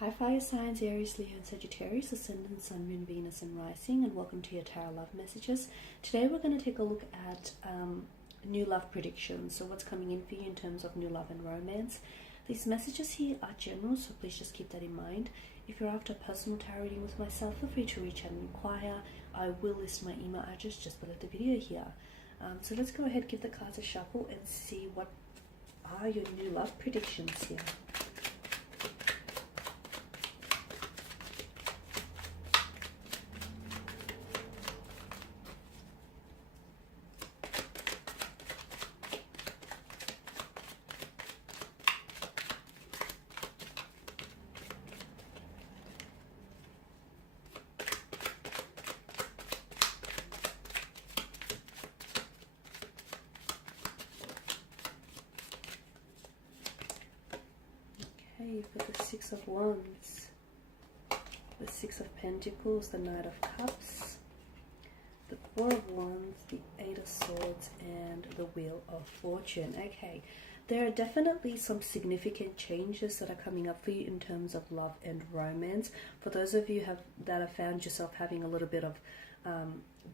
Hi fire signs, Aries, Leo and Sagittarius, Ascendant, Sun, Moon, Venus and Rising, and welcome to your Tarot Love Messages. Today we're going to take a look at new love predictions, so what's coming in for you in terms of new love and romance. These messages here are general, so please just keep that in mind. If you're after a personal tarot reading with myself, feel free to reach out and inquire. I will list my email address just below the video here. So let's go ahead, give the cards a shuffle and see what are your new love predictions here. You've got the Six of Wands, the Six of Pentacles, the Knight of Cups, the Four of Wands, the Eight of Swords, and the Wheel of Fortune. Okay, there are definitely some significant changes that are coming up for you in terms of love and romance. For those of you that have found yourself having a little bit of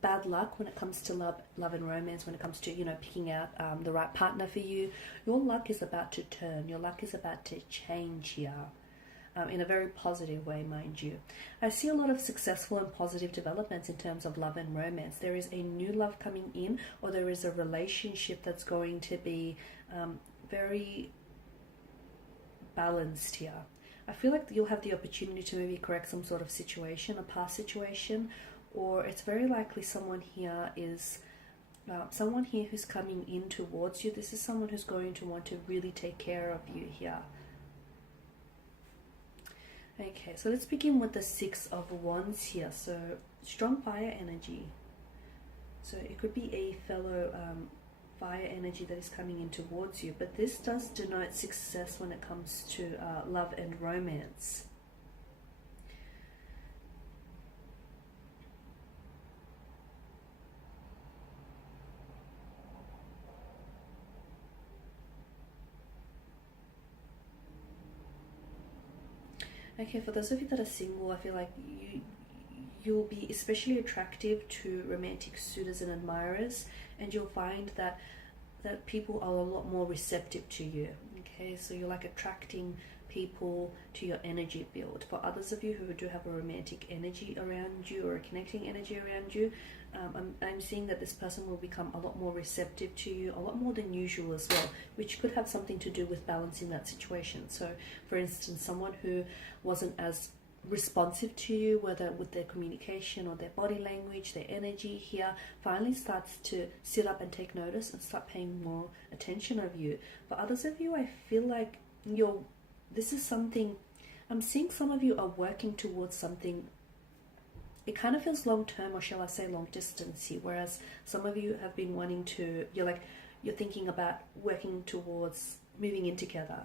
bad luck when it comes to love and romance, when it comes to, picking out the right partner for you, your luck is about to turn. Your luck is about to change here, in a very positive way, mind you. I see a lot of successful and positive developments in terms of love and romance. There is a new love coming in, or there is a relationship that's going to be very balanced here. I feel like you'll have the opportunity to maybe correct some sort of situation, a past situation, or it's very likely someone here is someone here who's coming in towards you. This is someone who's going to want to really take care of you here. Okay, so let's begin with the Six of Wands here. So strong fire energy. So it could be a fellow fire energy that is coming in towards you, but this does denote success when it comes to love and romance. Okay, for those of you that are single, I feel like you'll be especially attractive to romantic suitors and admirers, and you'll find that people are a lot more receptive to you. Okay, so you're like attracting people to your energy field. For others of you who do have a romantic energy around you or a connecting energy around you, I'm seeing that this person will become a lot more receptive to you, a lot more than usual as well, which could have something to do with balancing that situation. So for instance, someone who wasn't as responsive to you, whether with their communication or their body language, their energy here, finally starts to sit up and take notice and start paying more attention of you. For others of you, I feel like this is something, I'm seeing some of you are working towards something. It kind of feels long term, or shall I say long distance here, whereas some of you have been wanting to, you're thinking about working towards moving in together,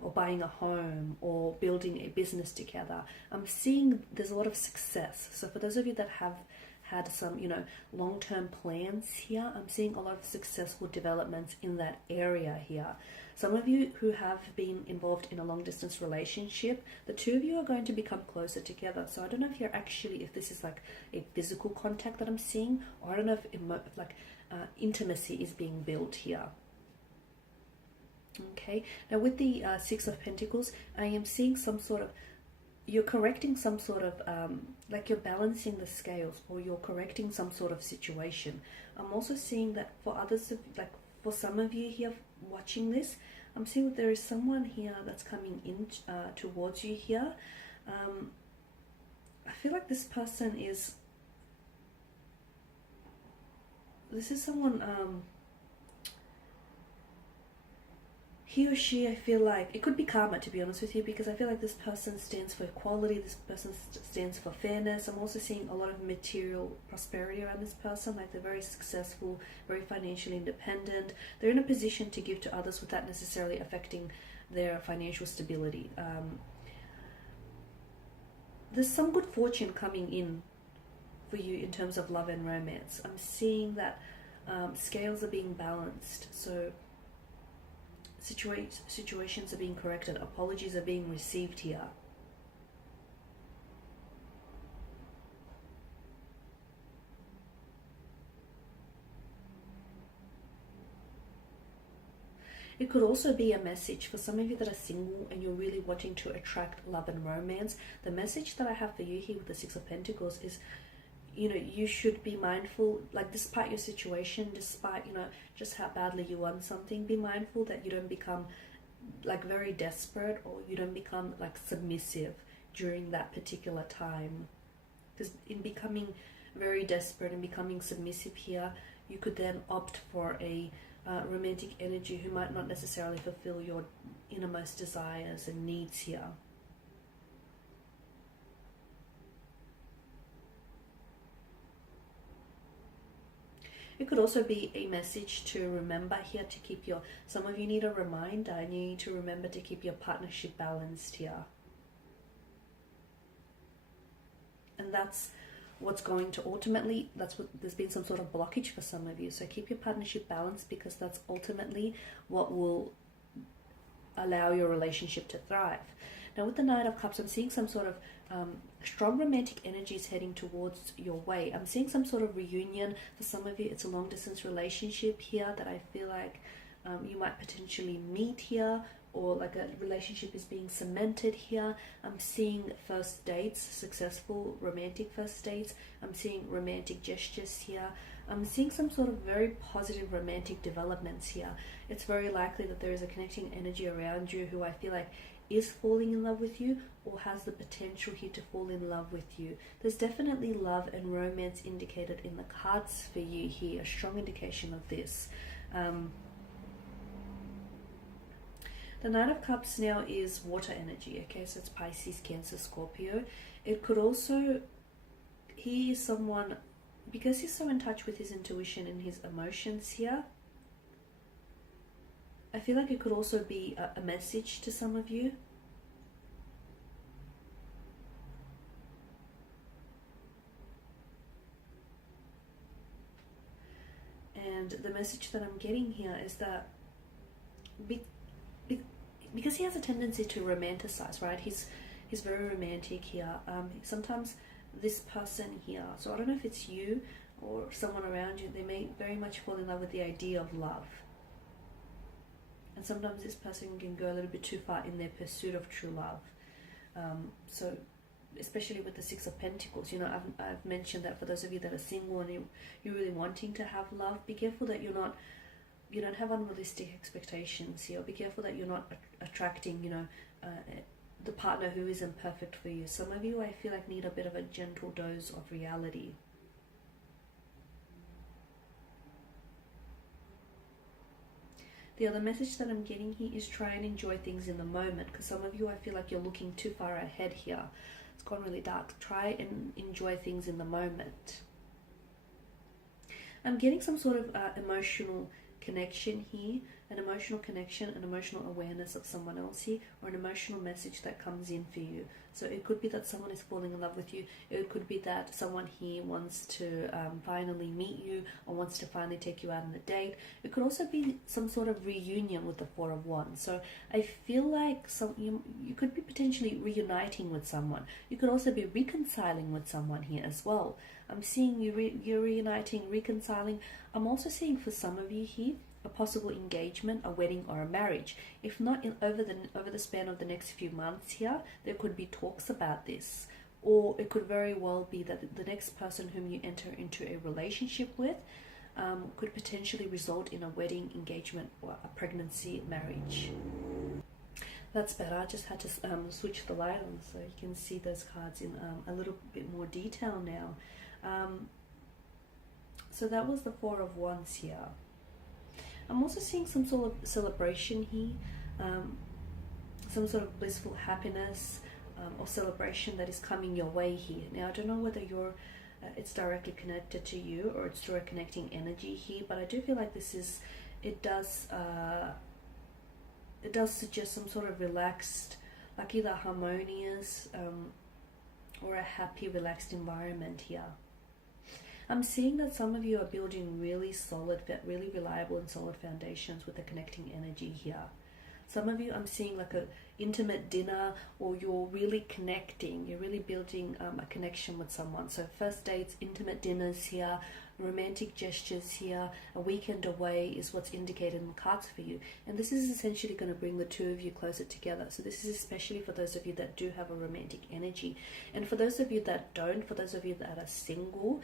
or buying a home, or building a business together. I'm seeing there's a lot of success. So for those of you that have had some, long-term plans here, I'm seeing a lot of successful developments in that area here. Some of you who have been involved in a long-distance relationship, the two of you are going to become closer together. So I don't know if this is like a physical contact that I'm seeing, or I don't know if intimacy is being built here. Okay, now with the Six of Pentacles, I am seeing some sort of, you're correcting some sort of, like you're balancing the scales, or you're correcting some sort of situation. I'm also seeing that for others, like for some of you here watching this, I'm seeing that there is someone here that's coming in towards you here. I feel like this person is, this is someone, he or she, I feel like, it could be karma, to be honest with you, because I feel like this person stands for equality, this person stands for fairness. I'm also seeing a lot of material prosperity around this person, like they're very successful, very financially independent. They're in a position to give to others without necessarily affecting their financial stability. There's some good fortune coming in for you in terms of love and romance. I'm seeing that scales are being balanced, so situations are being corrected, apologies are being received here. It could also be a message for some of you that are single and you're really wanting to attract love and romance. The message that I have for you here with the Six of Pentacles is, you know, you should be mindful, like despite your situation, despite, you know, just how badly you want something, be mindful that you don't become like very desperate, or you don't become like submissive during that particular time. Because in becoming very desperate and becoming submissive here, you could then opt for a romantic energy who might not necessarily fulfill your innermost desires and needs here. It could also be a message to remember here to keep your, some of you need a reminder and you need to remember to keep your partnership balanced here. And that's what's going to ultimately, that's what, there's been some sort of blockage for some of you. So keep your partnership balanced, because that's ultimately what will allow your relationship to thrive. Now with the Knight of Cups, I'm seeing some sort of strong romantic energies heading towards your way. I'm seeing some sort of reunion. For some of you, it's a long distance relationship here that I feel like you might potentially meet here, or like a relationship is being cemented here. I'm seeing first dates, successful romantic first dates. I'm seeing romantic gestures here. I'm seeing some sort of very positive romantic developments here. It's very likely that there is a connecting energy around you who I feel like is falling in love with you, or has the potential here to fall in love with you. There's definitely love and romance indicated in the cards for you here, a strong indication of this. The Knight of Cups now is water energy, okay, so it's Pisces, Cancer, Scorpio. It could also, he is someone, because he's so in touch with his intuition and his emotions here, I feel like it could also be a message to some of you. And the message that I'm getting here is that because he has a tendency to romanticize, right? He's very romantic here. Sometimes this person here, so I don't know if it's you or someone around you, they may very much fall in love with the idea of love. And sometimes this person can go a little bit too far in their pursuit of true love. So especially with the Six of Pentacles, you know, I've mentioned that for those of you that are single and you're really wanting to have love, be careful that you don't have unrealistic expectations here. Be careful that you're not attracting, you know, the partner who isn't perfect for you. Some of you, I feel like, need a bit of a gentle dose of reality. The other message that I'm getting here is try and enjoy things in the moment, because some of you, I feel like you're looking too far ahead here. It's gone really dark. Try and enjoy things in the moment. I'm getting some sort of emotional connection here, an emotional connection, an emotional awareness of someone else here, or an emotional message that comes in for you. So it could be that someone is falling in love with you. It could be that someone here wants to finally meet you, or wants to finally take you out on a date. It could also be some sort of reunion with the Four of Wands. So I feel like you could be potentially reuniting with someone. You could also be reconciling with someone here as well. I'm seeing you're reuniting, reconciling. I'm also seeing for some of you here a possible engagement, a wedding, or a marriage. If not over the span of the next few months here, there could be talks about this. Or it could very well be that the next person whom you enter into a relationship with could potentially result in a wedding, engagement, or a pregnancy, marriage. That's better. I just had to switch the light on so you can see those cards in a little bit more detail now. So that was the Four of Wands here. I'm also seeing some sort of celebration here, some sort of blissful happiness or celebration that is coming your way here. Now, I don't know whether it's directly connected to you or it's through a connecting energy here, but I do feel like it does suggest some sort of relaxed, like either harmonious or a happy, relaxed environment here. I'm seeing that some of you are building really solid, really reliable and solid foundations with the connecting energy here. Some of you, I'm seeing like an intimate dinner, or you're really connecting, you're really building a connection with someone. So first dates, intimate dinners here, romantic gestures here, a weekend away is what's indicated in the cards for you. And this is essentially going to bring the two of you closer together. So this is especially for those of you that do have a romantic energy. And for those of you that don't, for those of you that are single,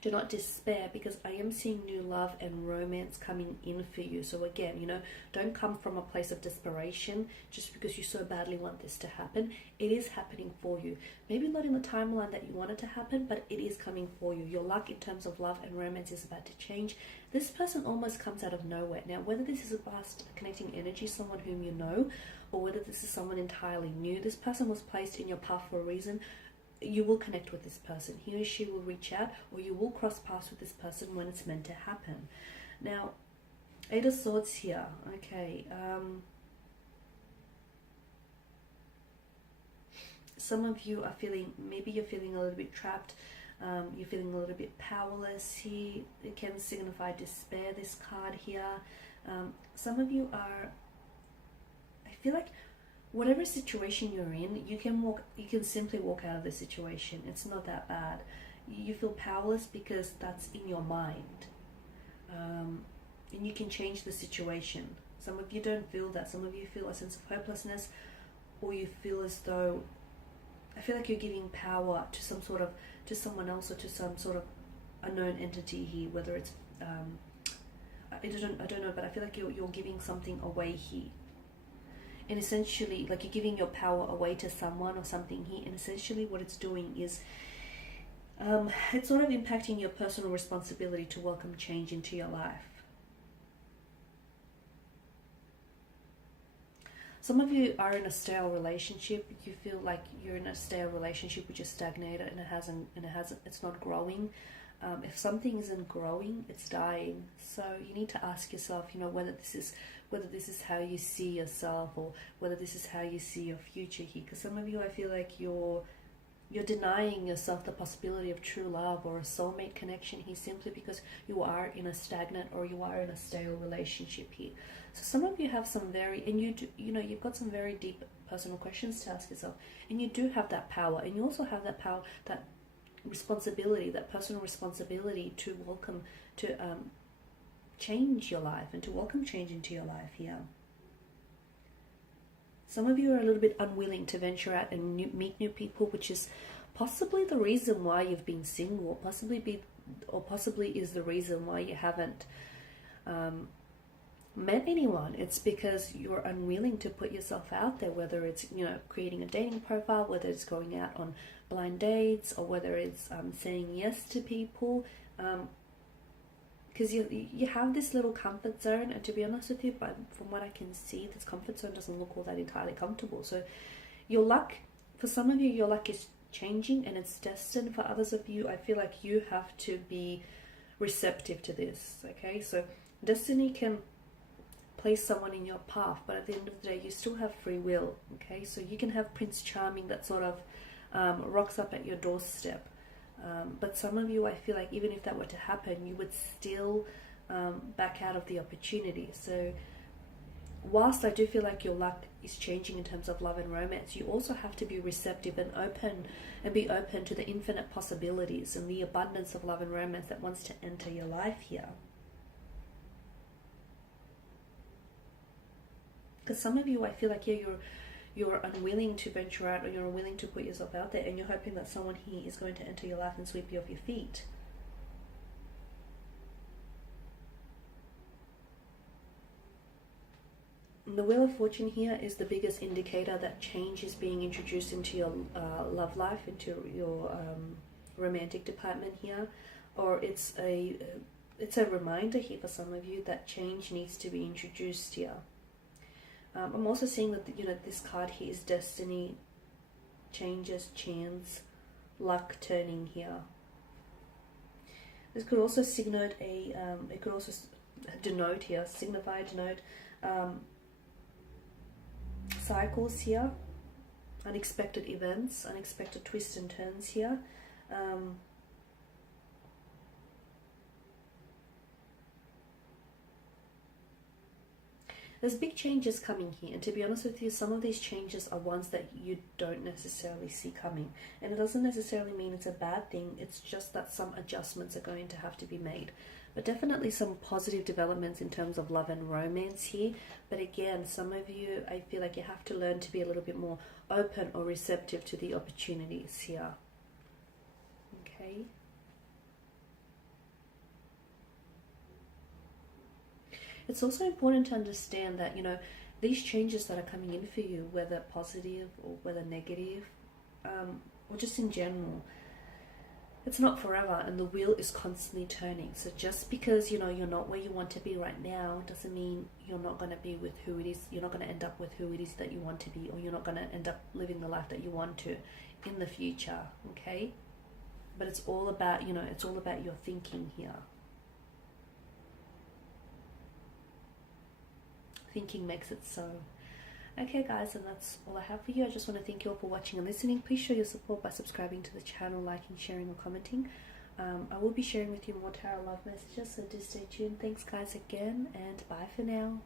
do not despair, because I am seeing new love and romance coming in for you. So again, you know, don't come from a place of desperation just because you so badly want this to happen. It is happening for you. Maybe not in the timeline that you want it to happen, but it is coming for you. Your luck in terms of love and romance is about to change. This person almost comes out of nowhere. Now, whether this is a past connecting energy, someone whom you know, or whether this is someone entirely new, this person was placed in your path for a reason. You will connect with this person. He or she will reach out, or you will cross paths with this person when it's meant to happen. Now, Eight of Swords here. Okay. Some of you are feeling, maybe you're feeling a little bit trapped. You're feeling a little bit powerless here. It can signify despair, this card here. Some of you are, I feel like, whatever situation you're in, you can simply walk out of the situation. It's not that bad. You feel powerless because that's in your mind. And you can change the situation. Some of you don't feel that. Some of you feel a sense of hopelessness, or you feel as though, I feel like you're giving power to to someone else, or to some sort of unknown entity here, whether it's, I don't know, but I feel like you're giving something away here. And essentially, like, you're giving your power away to someone or something here, and essentially what it's doing is it's sort of impacting your personal responsibility to welcome change into your life. Some of you are in a stale relationship. You feel like you're in a stale relationship which is stagnated, and it's not growing. If something isn't growing, it's dying. So you need to ask yourself, you know, whether this is how you see yourself, or whether this is how you see your future here. Because some of you, I feel like you're denying yourself the possibility of true love or a soulmate connection here, simply because you are in a stagnant or you are in a stale relationship here. So some of you have some you've got some very deep personal questions to ask yourself, and you do have that power, and you also have that power, that responsibility, that personal responsibility to welcome, to change your life and to welcome change into your life here. Some of you are a little bit unwilling to venture out and meet new people, which is possibly the reason why you've been single, possibly is the reason why you haven't met anyone. It's because you're unwilling to put yourself out there, whether it's, you know, creating a dating profile, whether it's going out on blind dates, or whether it's saying yes to people, because you have this little comfort zone, and to be honest with you, but from what I can see, this comfort zone doesn't look all that entirely comfortable. So your luck, for some of you, your luck is changing and it's destined. For others of you, I feel like you have to be receptive to this. Okay, so destiny can place someone in your path, but at the end of the day, you still have free will. Okay, so you can have Prince Charming that sort of rocks up at your doorstep, but some of you, I feel like, even if that were to happen, you would still back out of the opportunity. So whilst I do feel like your luck is changing in terms of love and romance, you also have to be receptive and open, and be open to the infinite possibilities and the abundance of love and romance that wants to enter your life here. Because some of you, I feel like, you're unwilling to venture out, or you're unwilling to put yourself out there, and you're hoping that someone here is going to enter your life and sweep you off your feet. The Wheel of Fortune here is the biggest indicator that change is being introduced into your love life, into your romantic department here, or it's a reminder here for some of you that change needs to be introduced here. I'm also seeing that, you know, this card here is destiny, changes, chance, luck turning here. This could also signify cycles here, unexpected events, unexpected twists and turns here. there's big changes coming here, and to be honest with you, some of these changes are ones that you don't necessarily see coming, and it doesn't necessarily mean it's a bad thing. It's just that some adjustments are going to have to be made, but definitely some positive developments in terms of love and romance here. But again, some of you, I feel like you have to learn to be a little bit more open or receptive to the opportunities here. Okay. It's also important to understand that, you know, these changes that are coming in for you, whether positive or whether negative, or just in general, it's not forever, and the wheel is constantly turning. So just because, you know, you're not where you want to be right now doesn't mean you're not going to be with who it is, you're not going to end up with who it is that you want to be, or you're not going to end up living the life that you want to in the future, okay? But it's all about, you know, it's all about your thinking here. Thinking makes it so. Okay guys, and that's all I have for you. I just want to thank you all for watching and listening. Please show your support by subscribing to the channel, liking, sharing or commenting. I will be sharing with you more tarot love messages, so do stay tuned. Thanks guys again, and bye for now.